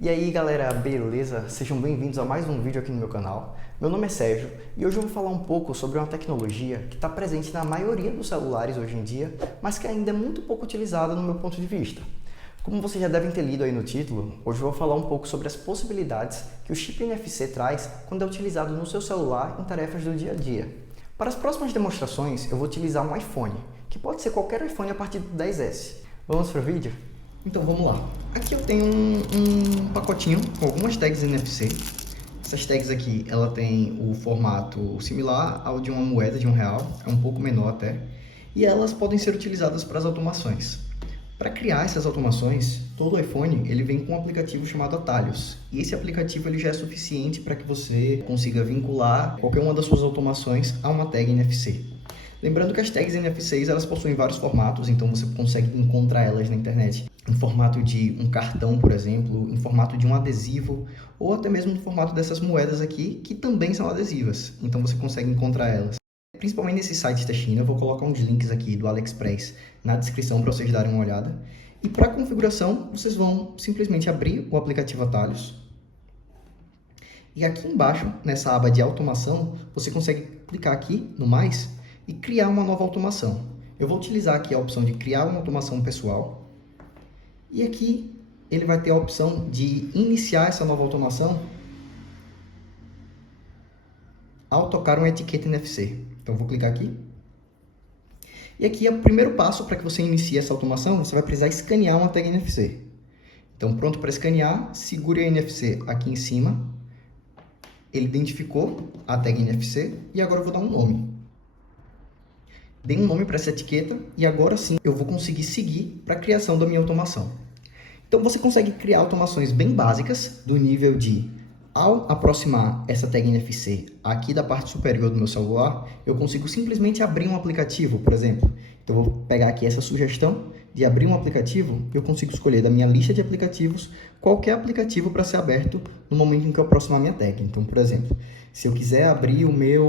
E aí galera, beleza? Sejam bem-vindos a mais um vídeo aqui no meu canal. Meu nome é Sérgio e hoje eu vou falar um pouco sobre uma tecnologia que está presente na maioria dos celulares hoje em dia, mas que ainda é muito pouco utilizada no meu ponto de vista. Como vocês já devem ter lido aí no título, hoje eu vou falar um pouco sobre as possibilidades que o chip NFC traz quando é utilizado no seu celular em tarefas do dia a dia. Para as próximas demonstrações, eu vou utilizar um iPhone, que pode ser qualquer iPhone a partir do 10S. Vamos para o vídeo? Então vamos lá. Aqui eu tenho um pacotinho com algumas tags NFC. Essas tags aqui, ela tem o formato similar ao de uma moeda de R$1, é um pouco menor até. E elas podem ser utilizadas para as automações. Para criar essas automações, todo iPhone ele vem com um aplicativo chamado Atalhos. E esse aplicativo ele já é suficiente para que você consiga vincular qualquer uma das suas automações a uma tag NFC. Lembrando que as tags NFCs elas possuem vários formatos, então você consegue encontrar elas na internet em formato de um cartão, por exemplo, em formato de um adesivo, ou até mesmo no formato dessas moedas aqui, que também são adesivas, então você consegue encontrar elas. Principalmente nesses sites da China, eu vou colocar uns links aqui do AliExpress na descrição para vocês darem uma olhada. E para a configuração, vocês vão simplesmente abrir o aplicativo Atalhos. E aqui embaixo, nessa aba de automação, você consegue clicar aqui no mais e criar uma nova automação. Eu vou utilizar aqui a opção de criar uma automação pessoal. E aqui ele vai ter a opção de iniciar essa nova automação ao tocar uma etiqueta NFC. Então vou clicar aqui. E aqui é o primeiro passo para que você inicie essa automação, você vai precisar escanear uma tag NFC. Então pronto para escanear, segure a NFC aqui em cima. Ele identificou a tag NFC e agora eu vou dar um nome. Dei um nome para essa etiqueta e agora sim eu vou conseguir seguir para a criação da minha automação. Então você consegue criar automações bem básicas do nível de, ao aproximar essa tag NFC aqui da parte superior do meu celular, eu consigo simplesmente abrir um aplicativo, por exemplo. Então eu vou pegar aqui essa sugestão de abrir um aplicativo, eu consigo escolher da minha lista de aplicativos qualquer aplicativo para ser aberto no momento em que eu aproximar minha tag. Então, por exemplo, se eu quiser abrir o meu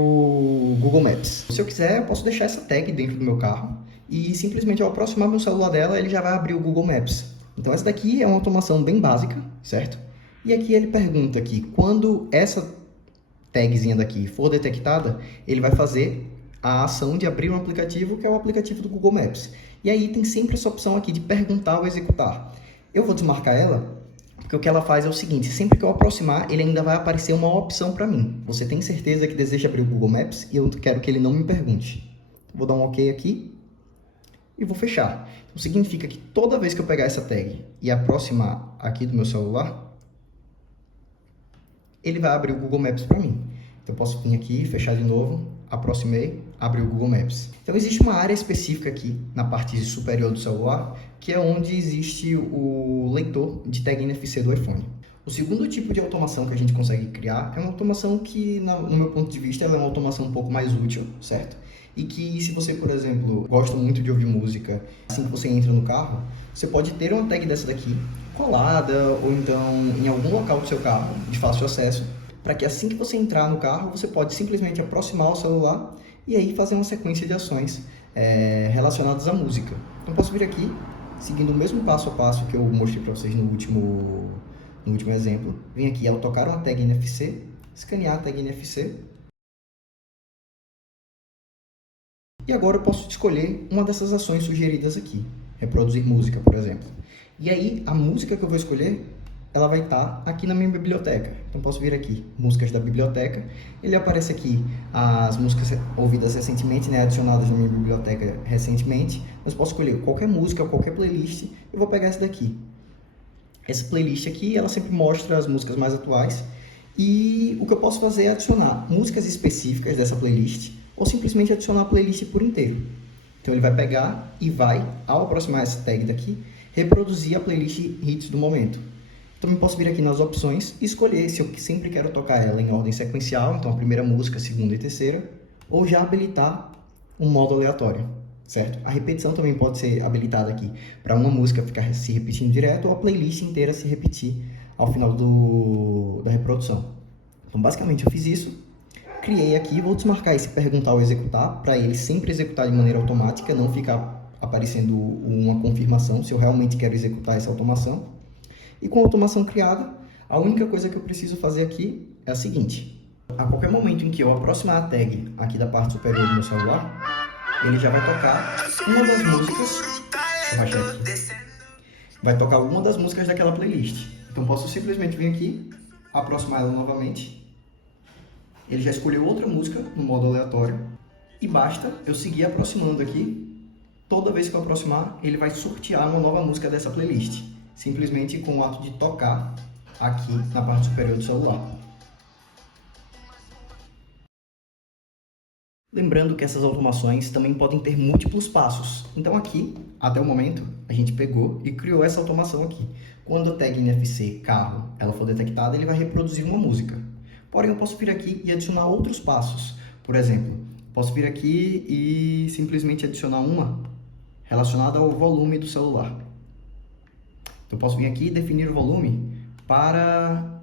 Google Maps, se eu quiser, eu posso deixar essa tag dentro do meu carro e simplesmente ao aproximar meu celular dela, ele já vai abrir o Google Maps. Então essa daqui é uma automação bem básica, certo? E aqui ele pergunta que quando essa tagzinha daqui for detectada, ele vai fazer a ação de abrir um aplicativo, que é o aplicativo do Google Maps. E aí tem sempre essa opção aqui de perguntar ou executar. Eu vou desmarcar ela, porque o que ela faz é o seguinte, sempre que eu aproximar, ele ainda vai aparecer uma opção para mim. Você tem certeza que deseja abrir o Google Maps e eu quero que ele não me pergunte. Vou dar um OK aqui e vou fechar. Então significa que toda vez que eu pegar essa tag e aproximar aqui do meu celular, ele vai abrir o Google Maps para mim. Então eu posso vir aqui, fechar de novo, aproximei, abriu o Google Maps. Então existe uma área específica aqui na parte superior do celular, que é onde existe o leitor de tag NFC do iPhone. O segundo tipo de automação que a gente consegue criar é uma automação que, no meu ponto de vista, ela é uma automação um pouco mais útil, certo? E que se você, por exemplo, gosta muito de ouvir música, assim que você entra no carro, você pode ter uma tag dessa daqui colada ou então em algum local do seu carro, de fácil acesso, para que assim que você entrar no carro, você pode simplesmente aproximar o celular e aí fazer uma sequência de ações relacionadas à música. Então posso vir aqui, seguindo o mesmo passo a passo que eu mostrei para vocês no último exemplo. Vim aqui ao tocar uma tag NFC, escanear a tag NFC. E agora eu posso escolher uma dessas ações sugeridas aqui. Reproduzir música, por exemplo. E aí, a música que eu vou escolher, ela vai estar aqui na minha biblioteca. Então posso vir aqui, músicas da biblioteca. Ele aparece aqui as músicas ouvidas recentemente, adicionadas na minha biblioteca recentemente. Mas posso escolher qualquer música, qualquer playlist. Eu vou pegar essa daqui. Essa playlist aqui, ela sempre mostra as músicas mais atuais. E o que eu posso fazer é adicionar músicas específicas dessa playlist ou simplesmente adicionar a playlist por inteiro. Então ele vai pegar e vai, ao aproximar essa tag daqui, reproduzir a playlist hits do momento. Também posso vir aqui nas opções e escolher se eu sempre quero tocar ela em ordem sequencial, então a primeira música, a segunda e terceira, ou já habilitar um modo aleatório, certo? A repetição também pode ser habilitada aqui para uma música ficar se repetindo direto ou a playlist inteira se repetir ao final da reprodução. Então basicamente eu fiz isso. Criei aqui, vou desmarcar esse perguntar ou executar, para ele sempre executar de maneira automática, não ficar aparecendo uma confirmação se eu realmente quero executar essa automação. E com a automação criada, a única coisa que eu preciso fazer aqui é a seguinte. A qualquer momento em que eu aproximar a tag aqui da parte superior do meu celular, ele já vai tocar uma das músicas. Deixa eu baixar aqui. Vai tocar alguma das músicas daquela playlist. Então posso simplesmente vir aqui, aproximar ela novamente. Ele já escolheu outra música no modo aleatório. E basta eu seguir aproximando aqui. Toda vez que eu aproximar, ele vai sortear uma nova música dessa playlist. Simplesmente com o ato de tocar aqui na parte superior do celular. Lembrando que essas automações também podem ter múltiplos passos. Então aqui, até o momento, a gente pegou e criou essa automação aqui. Quando a tag NFC carro ela for detectada, ele vai reproduzir uma música. Porém, eu posso vir aqui e adicionar outros passos. Por exemplo, posso vir aqui e simplesmente adicionar uma relacionada ao volume do celular. Então, eu posso vir aqui e definir o volume para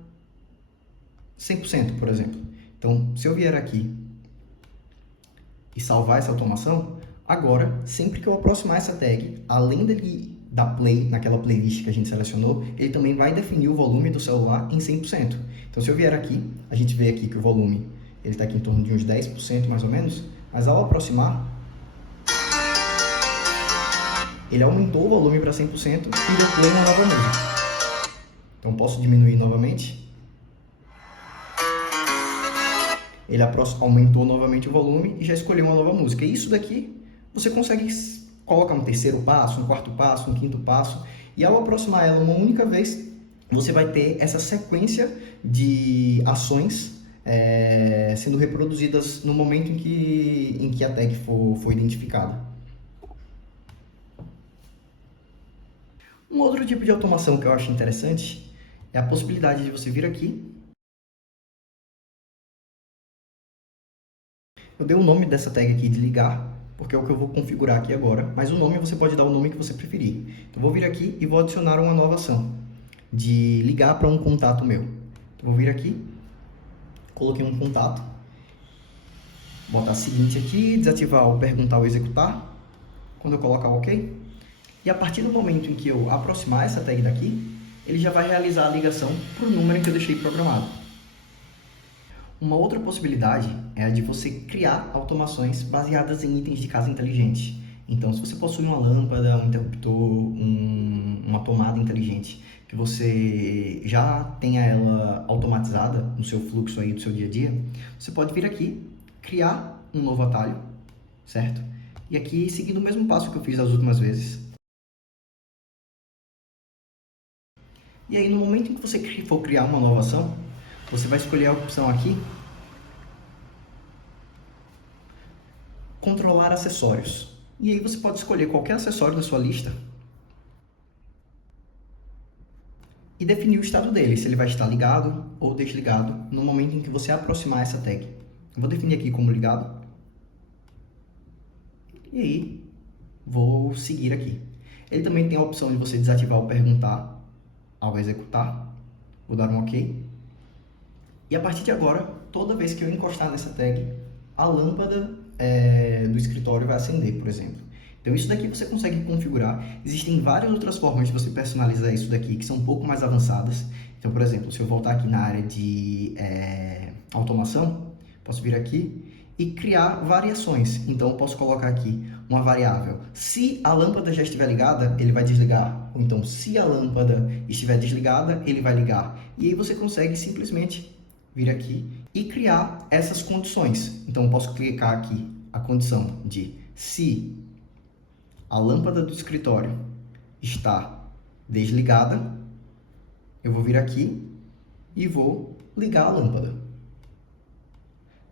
100%, por exemplo. Então, se eu vier aqui e salvar essa automação, agora, sempre que eu aproximar essa tag, além dele dar play naquela playlist que a gente selecionou, ele também vai definir o volume do celular em 100%. Então, se eu vier aqui, a gente vê aqui que o volume está aqui em torno de uns 10% mais ou menos, mas ao aproximar, ele aumentou o volume para 100% e deu play na nova música. Então, posso diminuir novamente. Ele aumentou novamente o volume e já escolheu uma nova música. E isso daqui, você consegue colocar um terceiro passo, um quarto passo, um quinto passo. E ao aproximar ela uma única vez, você vai ter essa sequência de ações sendo reproduzidas no momento em que a tag for identificada. Um outro tipo de automação que eu acho interessante é a possibilidade de você vir aqui. Eu dei o nome dessa tag aqui de ligar, porque é o que eu vou configurar aqui agora, mas o nome você pode dar o nome que você preferir. Então, eu vou vir aqui e vou adicionar uma nova ação, de ligar para um contato meu. Então, vou vir aqui, coloquei um contato, botar seguinte aqui, desativar o perguntar ou executar, quando eu colocar OK, e a partir do momento em que eu aproximar essa tag daqui, ele já vai realizar a ligação para o número que eu deixei programado. Uma outra possibilidade é a de você criar automações baseadas em itens de casa inteligente. Então, se você possui uma lâmpada, um interruptor, uma tomada inteligente, que você já tenha ela automatizada no seu fluxo aí do seu dia a dia, você pode vir aqui, criar um novo atalho, certo? E aqui, seguindo o mesmo passo que eu fiz as últimas vezes. E aí, no momento em que você for criar uma nova ação, você vai escolher a opção aqui, controlar acessórios. E aí você pode escolher qualquer acessório da sua lista e definir o estado dele, se ele vai estar ligado ou desligado no momento em que você aproximar essa tag. Eu vou definir aqui como ligado. E aí, vou seguir aqui. Ele também tem a opção de você desativar o perguntar ao executar. Vou dar um OK. E a partir de agora, toda vez que eu encostar nessa tag, a lâmpada do escritório vai acender, por exemplo. Então isso daqui você consegue configurar. Existem várias outras formas de você personalizar isso daqui, que são um pouco mais avançadas. Então, por exemplo, se eu voltar aqui na área de automação, posso vir aqui e criar variações. Então eu posso colocar aqui uma variável. Se a lâmpada já estiver ligada, ele vai desligar. Ou então, se a lâmpada estiver desligada, ele vai ligar. E aí você consegue simplesmente vir aqui e criar essas condições. Então, eu posso clicar aqui a condição de se a lâmpada do escritório está desligada, eu vou vir aqui e vou ligar a lâmpada.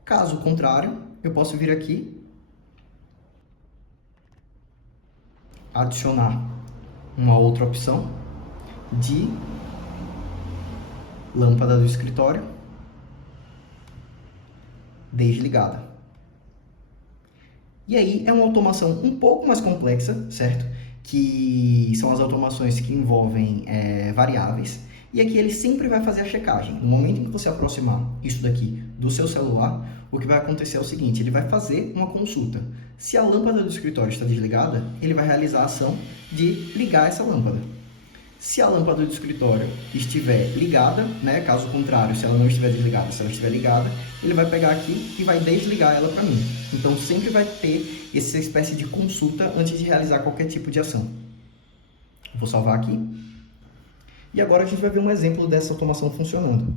Caso contrário, eu posso vir aqui, adicionar uma outra opção de lâmpada do escritório desligada. E aí é uma automação um pouco mais complexa, certo? Que são as automações que envolvem variáveis. E aqui ele sempre vai fazer a checagem. No momento em que você aproximar isso daqui do seu celular, o que vai acontecer é o seguinte, ele vai fazer uma consulta. Se a lâmpada do escritório está desligada, ele vai realizar a ação de ligar essa lâmpada. Se a lâmpada do escritório estiver ligada, né, caso contrário, se ela não estiver desligada, se ela estiver ligada, ele vai pegar aqui e vai desligar ela para mim. Então sempre vai ter essa espécie de consulta antes de realizar qualquer tipo de ação. Vou salvar aqui. E agora a gente vai ver um exemplo dessa automação funcionando.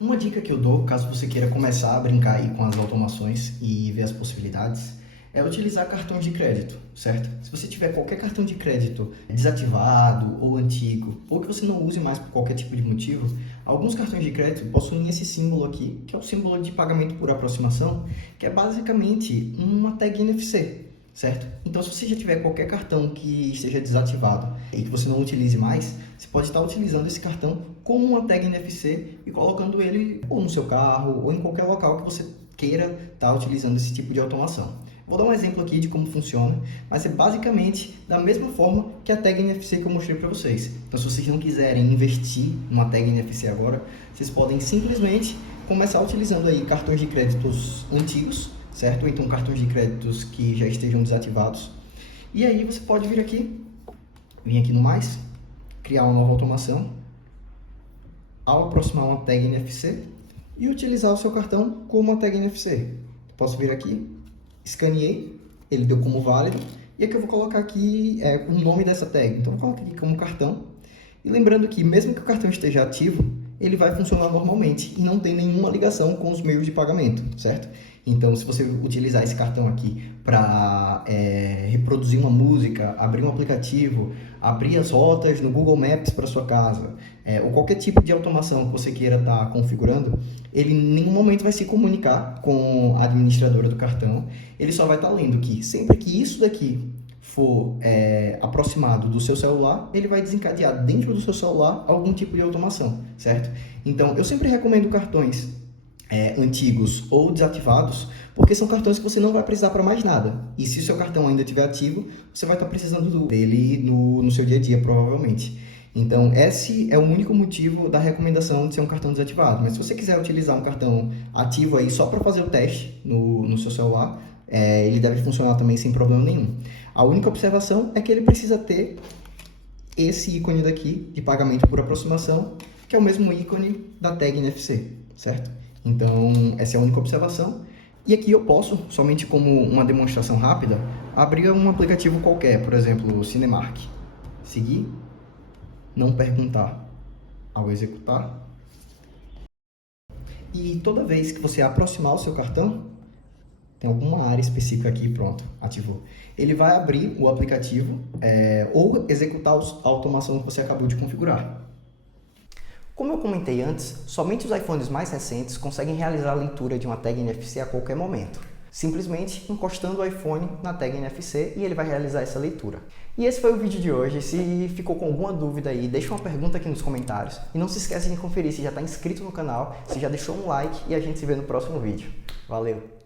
Uma dica que eu dou, caso você queira começar a brincar aí com as automações e ver as possibilidades, é utilizar cartões de crédito, certo? Se você tiver qualquer cartão de crédito desativado ou antigo, ou que você não use mais por qualquer tipo de motivo, alguns cartões de crédito possuem esse símbolo aqui, que é o símbolo de pagamento por aproximação, que é basicamente uma tag NFC, certo? Então, se você já tiver qualquer cartão que esteja desativado e que você não utilize mais, você pode estar utilizando esse cartão como uma tag NFC e colocando ele ou no seu carro ou em qualquer local que você queira estar utilizando esse tipo de automação. Vou dar um exemplo aqui de como funciona, mas é basicamente da mesma forma que a tag NFC que eu mostrei para vocês. Então, se vocês não quiserem investir numa tag NFC agora, vocês podem simplesmente começar utilizando aí cartões de créditos antigos, certo? Ou então cartões de créditos que já estejam desativados. E aí você pode vir aqui no mais, criar uma nova automação, ao aproximar uma tag NFC e utilizar o seu cartão como uma tag NFC. Posso vir aqui, escaneei, ele deu como válido, e aqui eu vou colocar aqui o nome dessa tag. Então eu vou colocar aqui como cartão, e lembrando que mesmo que o cartão esteja ativo, ele vai funcionar normalmente e não tem nenhuma ligação com os meios de pagamento, certo? Então, se você utilizar esse cartão aqui para reproduzir uma música, abrir um aplicativo, abrir as rotas no Google Maps para sua casa, ou qualquer tipo de automação que você queira estar configurando, ele em nenhum momento vai se comunicar com a administradora do cartão. Ele só vai estar lendo que sempre que isso daqui for aproximado do seu celular, ele vai desencadear dentro do seu celular algum tipo de automação, certo? Então, eu sempre recomendo cartões antigos ou desativados, porque são cartões que você não vai precisar para mais nada. E se o seu cartão ainda estiver ativo, você vai estar precisando dele no seu dia a dia, provavelmente. Então, esse é o único motivo da recomendação de ser um cartão desativado. Mas se você quiser utilizar um cartão ativo aí só para fazer o teste no seu celular, ele deve funcionar também sem problema nenhum. A única observação é que ele precisa ter esse ícone daqui de pagamento por aproximação, que é o mesmo ícone da tag NFC, certo? Então, essa é a única observação. E aqui eu posso, somente como uma demonstração rápida, abrir um aplicativo qualquer, por exemplo, o Cinemark. Seguir, não perguntar ao executar. E toda vez que você aproximar o seu cartão, tem alguma área específica aqui, pronto, ativou. Ele vai abrir o aplicativo ou executar a automação que você acabou de configurar. Como eu comentei antes, somente os iPhones mais recentes conseguem realizar a leitura de uma tag NFC a qualquer momento. Simplesmente encostando o iPhone na tag NFC e ele vai realizar essa leitura. E esse foi o vídeo de hoje. Se ficou com alguma dúvida aí, deixa uma pergunta aqui nos comentários. E não se esqueça de conferir se já está inscrito no canal, se já deixou um like e a gente se vê no próximo vídeo. Valeu!